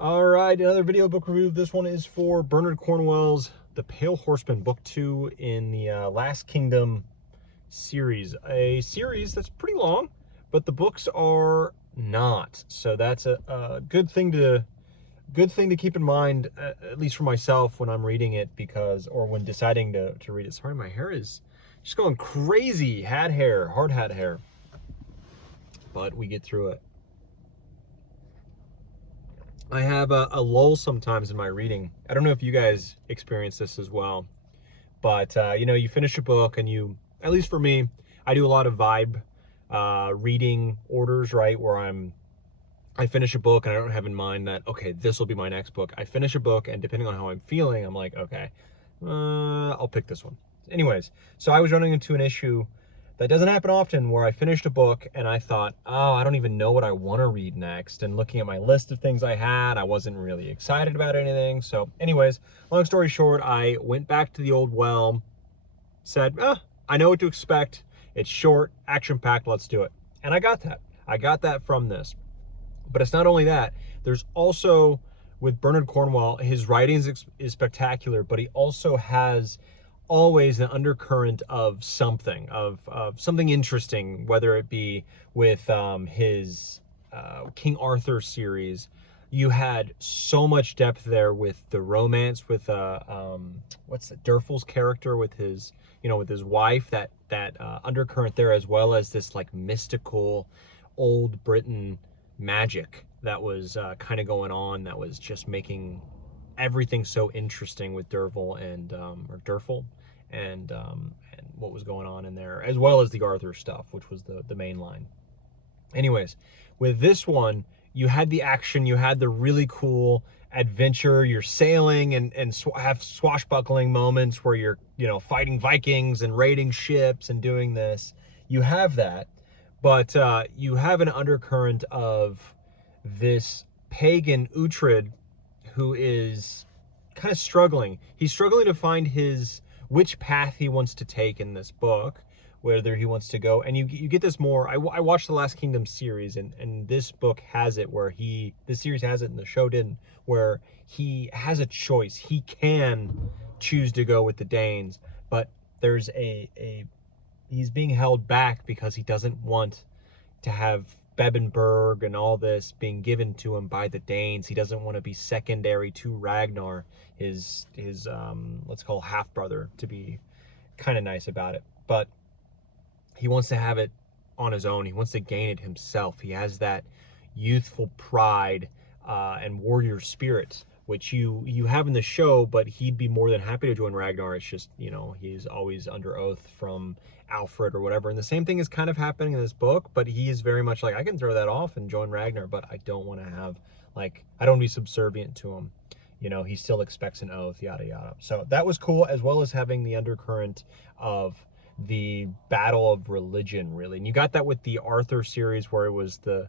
All right, another video book review. This one is for Bernard Cornwell's The Pale Horseman, book 2 in the Last Kingdom series. A series that's pretty long, but the books are not. So that's a good thing to keep in mind, at least for myself when I'm reading it, because or when deciding to read it. Sorry, my hair is just going crazy. Hard hat hair, but we get through it. I have a lull sometimes in my reading. I don't know if you guys experience this as well, but you finish a book and at least for me, I do a lot of vibe reading orders, right? Where I finish a book and I don't have in mind that, okay, this will be my next book. I finish a book and depending on how I'm feeling, I'm like, okay, I'll pick this one. Anyways, so I was running into an issue that doesn't happen often where I finished a book and I thought, oh, I don't even know what I want to read next. And looking at my list of things I had, I wasn't really excited about anything. So anyways, long story short, I went back to the old well, said, I know what to expect. It's short, action-packed, let's do it. And I got that. I got that from this. But it's not only that. There's also, with Bernard Cornwell, his writing is spectacular, but he also has always an undercurrent of something, of something interesting, whether it be with his King Arthur series. You had so much depth there with the romance with what's the Durfal's character with his with his wife, that undercurrent there, as well as this like mystical old Britain magic that was kind of going on, that was just making everything so interesting with Durfal and and what was going on in there, as well as the Arthur stuff, which was the main line. Anyways, with this one, you had the action, you had the really cool adventure, you're sailing and have swashbuckling moments where you're fighting Vikings and raiding ships and doing this. You have that, but you have an undercurrent of this pagan Uhtred who is kind of struggling. He's struggling to find which path he wants to take in this book, whether he wants to go. And you get this more. I watched the Last Kingdom series, and this book has it where this series has it and the show didn't, where he has a choice. He can choose to go with the Danes, but there's he's being held back because he doesn't want to have Bebenberg and all this being given to him by the Danes. He doesn't want to be secondary to Ragnar, his let's call half brother, to be kind of nice about it. But he wants to have it on his own. He wants to gain it himself. He has that youthful pride and warrior spirit, which you have in the show, but he'd be more than happy to join Ragnar. It's just, he's always under oath from Alfred or whatever. And the same thing is kind of happening in this book, but he is very much like, I can throw that off and join Ragnar, but I don't want to have, I don't be subservient to him. He still expects an oath, yada, yada. So that was cool, as well as having the undercurrent of the battle of religion, really. And you got that with the Arthur series, where it was the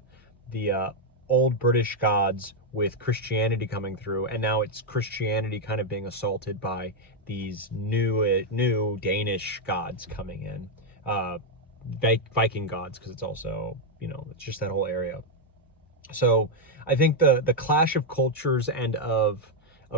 old British gods with Christianity coming through, and now it's Christianity kind of being assaulted by these new Danish gods coming in, Viking gods, because it's also it's just that whole area. So I think the clash of cultures and of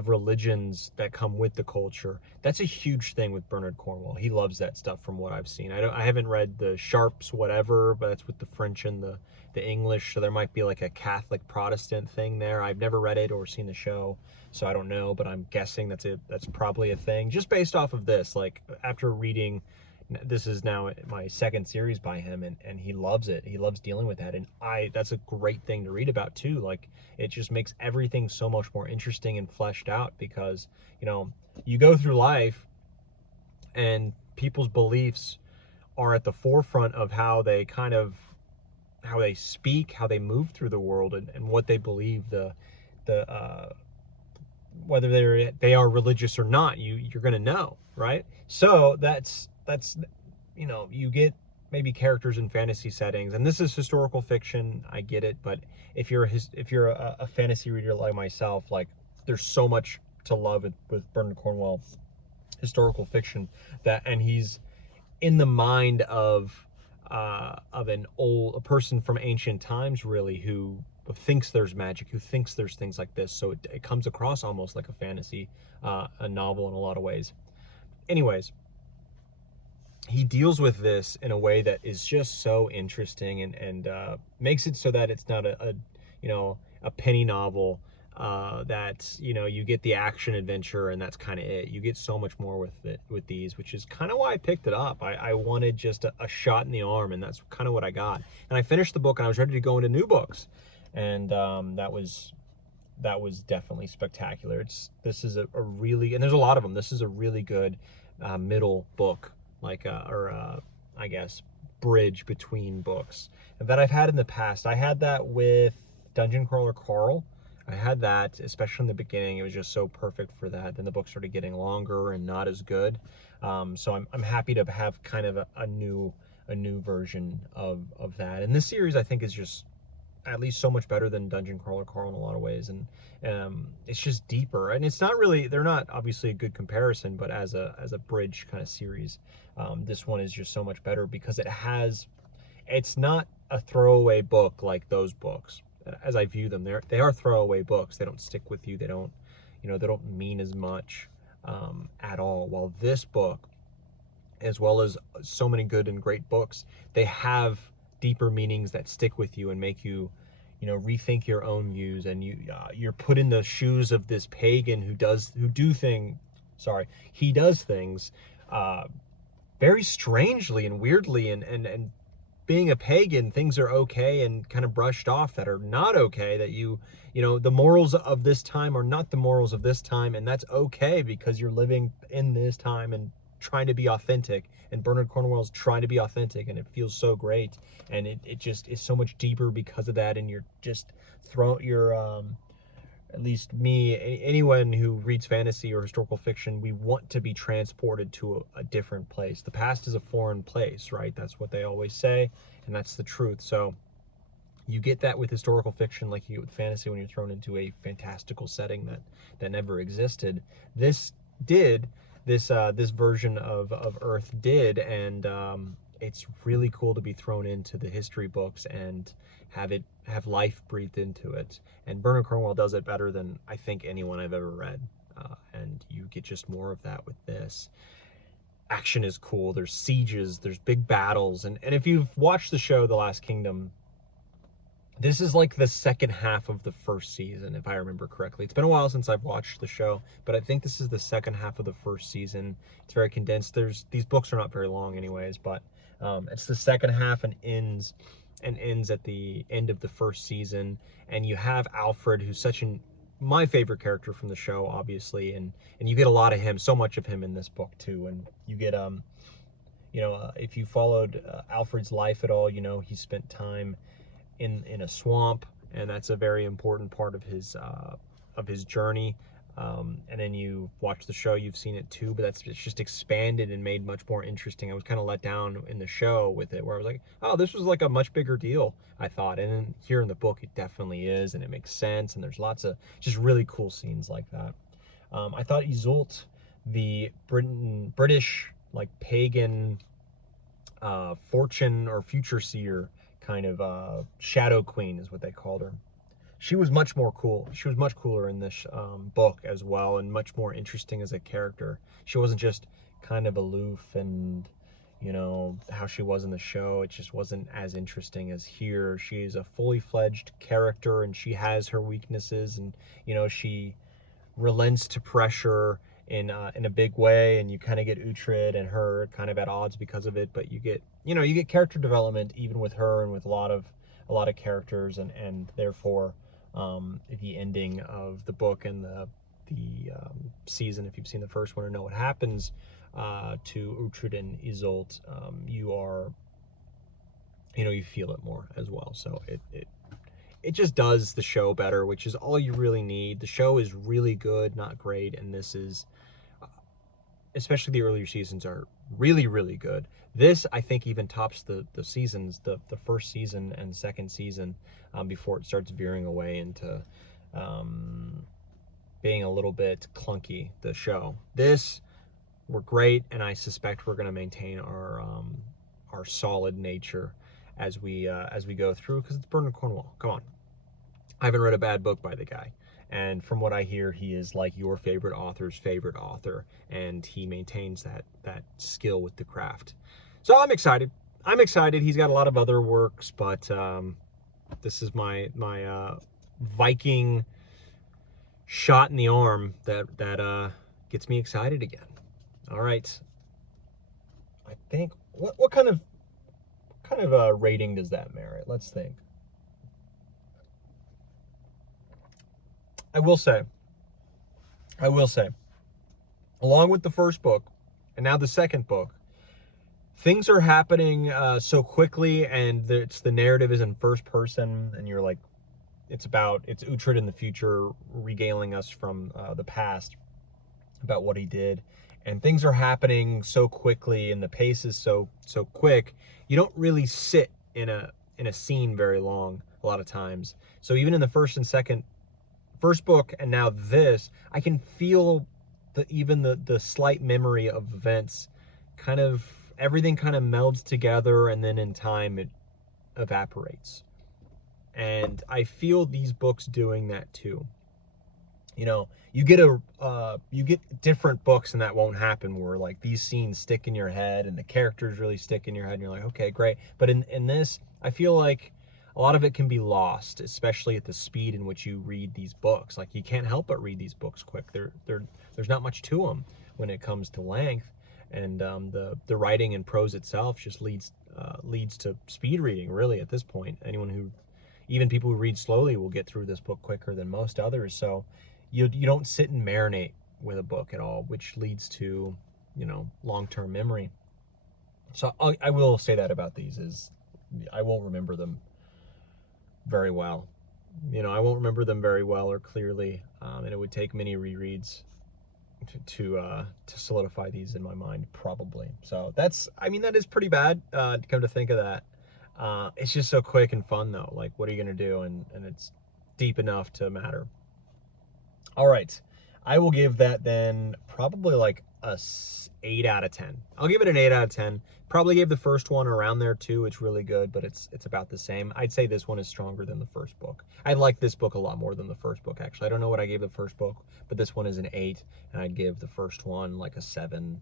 religions that come with the culture, that's a huge thing with Bernard Cornwell. He loves that stuff from what I've seen. I haven't read the Sharps whatever, but that's with the French and the English, so there might be like a Catholic Protestant thing there. I've never read it or seen the show, so I don't know, but I'm guessing that's probably a thing, just based off of this. Like, after reading, this is now my second series by him, and he loves it. He loves dealing with that, and that's a great thing to read about too. Like, it just makes everything so much more interesting and fleshed out, because you go through life and people's beliefs are at the forefront of how they speak, how they move through the world, and what they believe, whether they are religious or not, you're gonna know, right? So that's you get maybe characters in fantasy settings, and this is historical fiction, I get it, but if you're a fantasy reader like myself, like, there's so much to love with Bernard Cornwell historical fiction, and he's in the mind of a person from ancient times, really, who thinks there's magic, who thinks there's things like this. So it comes across almost like a fantasy, a novel in a lot of ways. Anyways, he deals with this in a way that is just so interesting, and makes it so that it's not a penny novel, that you get the action adventure and that's kind of it. You get so much more with these, which is kind of why I picked it up. I wanted just a shot in the arm, and that's kind of what I got. And I finished the book, and I was ready to go into new books, and that was definitely spectacular. This is a really, and there's a lot of them. This is a really good middle book, like I guess bridge between books that I've had in the past. I had that with Dungeon Crawler Carl. I had that, especially in the beginning. It was just so perfect for that. Then the book started getting longer and not as good. So I'm happy to have kind of a new version of that. And this series, I think, is just at least so much better than Dungeon Crawler Carl in a lot of ways, and it's just deeper. And it's not really, they're not obviously a good comparison, but as a bridge kind of series, this one is just so much better because it's not a throwaway book like those books. As I view them, they are throwaway books. They don't stick with you. They don't mean as much at all. While this book, as well as so many good and great books, they have deeper meanings that stick with you and make you, rethink your own views. And you're put in the shoes of this pagan who does things very strangely and weirdly, and being a pagan, things are okay and kind of brushed off that are not okay, that the morals of this time are not the morals of this time, and that's okay because you're living in this time and trying to be authentic. And Bernard Cornwell's trying to be authentic, and it feels so great, and it just is so much deeper because of that. And you're just at least me, anyone who reads fantasy or historical fiction, we want to be transported to a different place. The past is a foreign place, right? That's what they always say, and that's the truth. So you get that with historical fiction like you get with fantasy when you're thrown into a fantastical setting that never existed. This version of Earth did, and it's really cool to be thrown into the history books and have life breathed into it. And Bernard Cornwell does it better than I think anyone I've ever read, and you get just more of that with this. Action is cool. There's sieges, there's big battles, and if you've watched the show The Last Kingdom, this is like the second half of the first season, if I remember correctly. It's been a while since I've watched the show, but I think this is the second half of the first season. It's very condensed. These books are not very long anyways, but it's the second half and ends at the end of the first season. And you have Alfred, who's my favorite character from the show, obviously, and you get a lot of him, so much of him in this book too. And you get if you followed Alfred's life at all, he spent time in a swamp, and that's a very important part of his journey. And then you watch the show, you've seen it too, but it's just expanded and made much more interesting. I was kind of let down in the show with it, where I was like, oh, this was like a much bigger deal, I thought. And then here in the book, it definitely is, and it makes sense, and there's lots of just really cool scenes like that. I thought Isolde, the British like pagan fortune or future seer kind of shadow queen is what they called her. She was much more cool. She was much cooler in this book as well, and much more interesting as a character. She wasn't just kind of aloof and, how she was in the show. It just wasn't as interesting as here. She's a fully fledged character, and she has her weaknesses, and, she relents to pressure in a big way, and you kind of get Uhtred and her kind of at odds because of it, but you get character development even with her and with a lot of characters, and therefore the ending of the book and the season, if you've seen the first one or know what happens to Uhtred and Isolde, you feel it more as well. So it just does the show better, which is all you really need. The show is really good, not great, and this is, especially the earlier seasons, are really, really good. This, I think, even tops the seasons, the first season and second season, before it starts veering away into being a little bit clunky, the show. This, we're great, and I suspect we're going to maintain our solid nature as we go through, because it's Bernard Cornwell. Come on. I haven't read a bad book by the guy. And from what I hear, he is like your favorite author's favorite author, and he maintains that skill with the craft. So I'm excited. I'm excited. He's got a lot of other works, but this is my Viking shot in the arm that gets me excited again. All right. I think what kind of rating does that merit? Let's think. I will say, along with the first book, and now the second book, things are happening so quickly, and the narrative is in first person, and you're like, it's Uhtred in the future regaling us from the past about what he did, and things are happening so quickly, and the pace is so quick. You don't really sit in a scene very long a lot of times. So even in the first book and now this, I can feel even the slight memory of events, everything kind of melds together, and then in time it evaporates. And I feel these books doing that too. You know, you get different books and that won't happen, where like these scenes stick in your head and the characters really stick in your head and you're like, okay, great. But in this, I feel like a lot of it can be lost, especially at the speed in which you read these books. Like, you can't help but read these books quick. There's not much to them when it comes to length, and the writing and prose itself just leads to speed reading, really, at this point. Even people who read slowly will get through this book quicker than most others. So you don't sit and marinate with a book at all, which leads to, long-term memory. So I will say that about these is I won't remember them very well. I won't remember them very well or clearly, and it would take many rereads to solidify these in my mind, probably. So that is pretty bad, to come to think of that. It's just so quick and fun, though. Like, what are you gonna do? And it's deep enough to matter. All right, I will give that then probably like a 8 out of 10. I'll give it an 8 out of 10. Probably gave the first one around there too. It's really good, but it's about the same. I'd say this one is stronger than the first book. I like this book a lot more than the first book, actually. I don't know what I gave the first book, but this one is an 8, and I'd give the first one like a 7.4,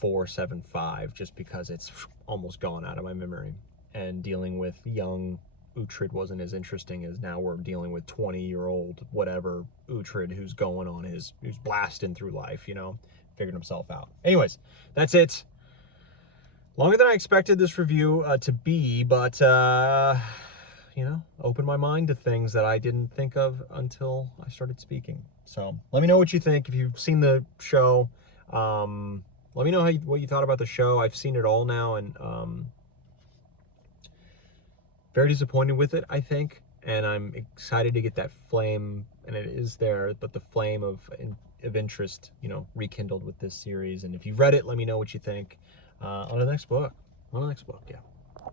7.5, just because it's almost gone out of my memory. And dealing with young Uhtred wasn't as interesting as now we're dealing with 20-year-old whatever Uhtred who's blasting through life, figuring himself out. Anyways, that's it. Longer than I expected this review to be, but opened my mind to things that I didn't think of until I started speaking. So let me know what you think. If you've seen the show, let me know what you thought about the show. I've seen it all now, and very disappointed with it, I think, and I'm excited to get that flame, and it is there, but the flame of interest, rekindled with this series. And if you've read it, let me know what you think on the next book. Yeah.